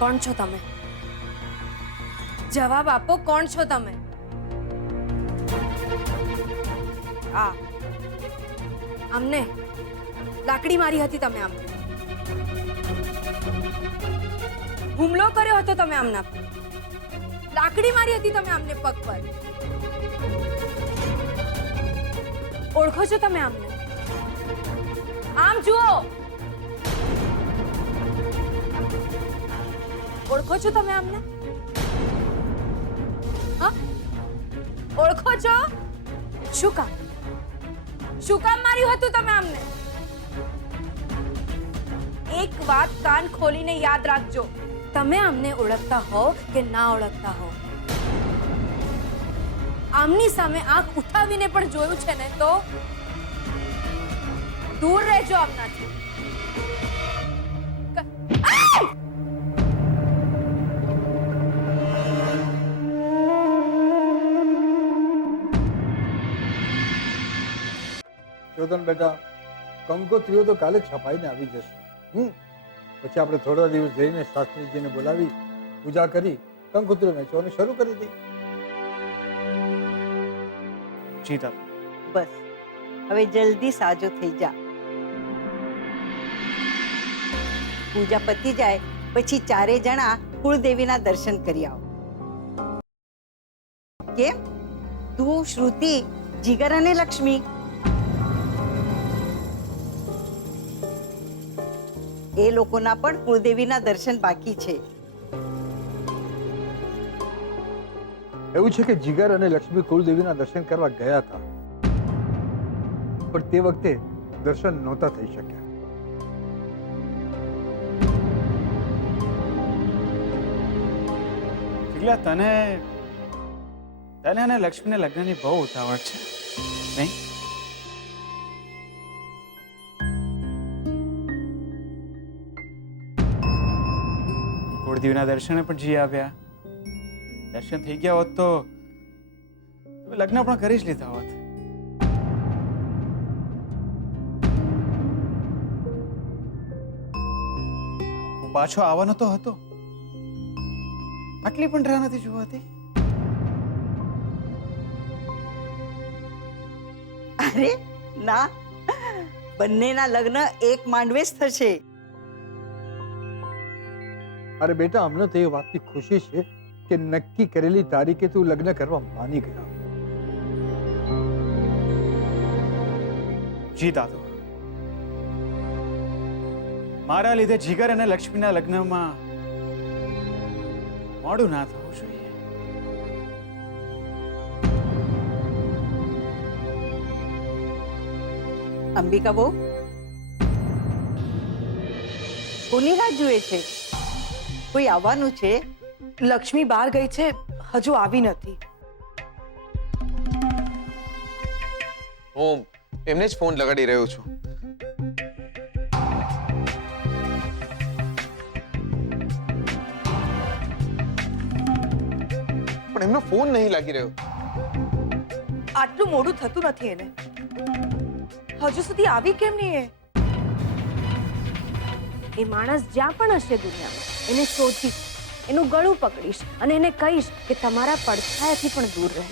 કોણ છો તમે? જવાબ આપો, કોણ છો તમે? આમને લાકડી મારી હતી તમે, આમને હુમલો કર્યો હતો તમે, આમના લાકડી મારી હતી તમે આમને પગ પર. ઓળખો છો તમે આમને? આમ જુઓ, ઓળખો છો તમે આમને? હા, ઓળખો છો? શું કામ માર્યું હતું તમે આમને? એક વાત કાન ખોલીને યાદ રાખજો, તમે આમને ઓળખતા હો કે ના ઓળખતા હો, આમની સામે આંખ ઉઠાવીને પણ જોયું છે ને તો દૂર રહેજો આમનાથી. ચોદન બેટા, કંકોત્રીઓ તો કાલે છપાઈને આવી જશે. પછી આપણે થોડા દિવસ જઈને શાસ્ત્રીજીને બોલાવી પૂજા કરી કંકોત્રીઓ વેચવાનું શરૂ કરી દઈએ. જીતા, બસ હવે જલ્દી સાજો થઈ જા. પૂજા પતી જાય પછી ચારે જણા કુળદેવીના દર્શન કરી આવો. કેમ તું, શ્રુતિ, જીગર અને લક્ષ્મી એ લોકોના પણ કુળદેવીના દર્શન બાકી છે. એવું છે કે જીગર અને લક્ષ્મી કુળદેવીના દર્શન કરવા ગયા હતા, પણ તે વખતે દર્શન નહોતા થઈ શક્યા. તને અને લક્ષ્મીને લગ્નની બહુ ઉતાવળ છે નહીં? કુળદેવીના દર્શને પણ જી આવ્યા. દર્શન થઈ ગયા હોત તો લગ્ન પણ કરી જ લીધા હોત. હું પાછો આવવાનો તો હતો, આટલી પણ રાહ નથી જોવાતી. અરે ના, બંનેના લગ્ન એક માંડવે જ થશે. અરે બેટા, અમને તો એ વાતની ખુશી છે કે નક્કી કરેલી તારીખે તું લગ્ન કરવા માની ગયા. જી દાદુ, મારા લીધે જીગર અને લક્ષ્મીના લગ્નમાં મોડું ના થવું જોઈએ. અંબિકા બહુ કોની રાહ જુએ છે? કોઈ આવવાનું છે? લક્ષ્મી બહાર ગઈ છે, હજુ આવી નથી. હું એમને જ ફોન લગાડી રહ્યો છું. પણ એમનો ફોન નહીં લાગી રહ્યો. આટલું મોડું થતું નથી એને, હજુ સુધી આવી કેમ નહીં? એ માણસ જ્યાં પણ હશે દુનિયામાં એને શોધીશ, એનું ગળું પકડીશ અને એને કહીશ કે તમારા પડછાયાથી પણ દૂર રહે.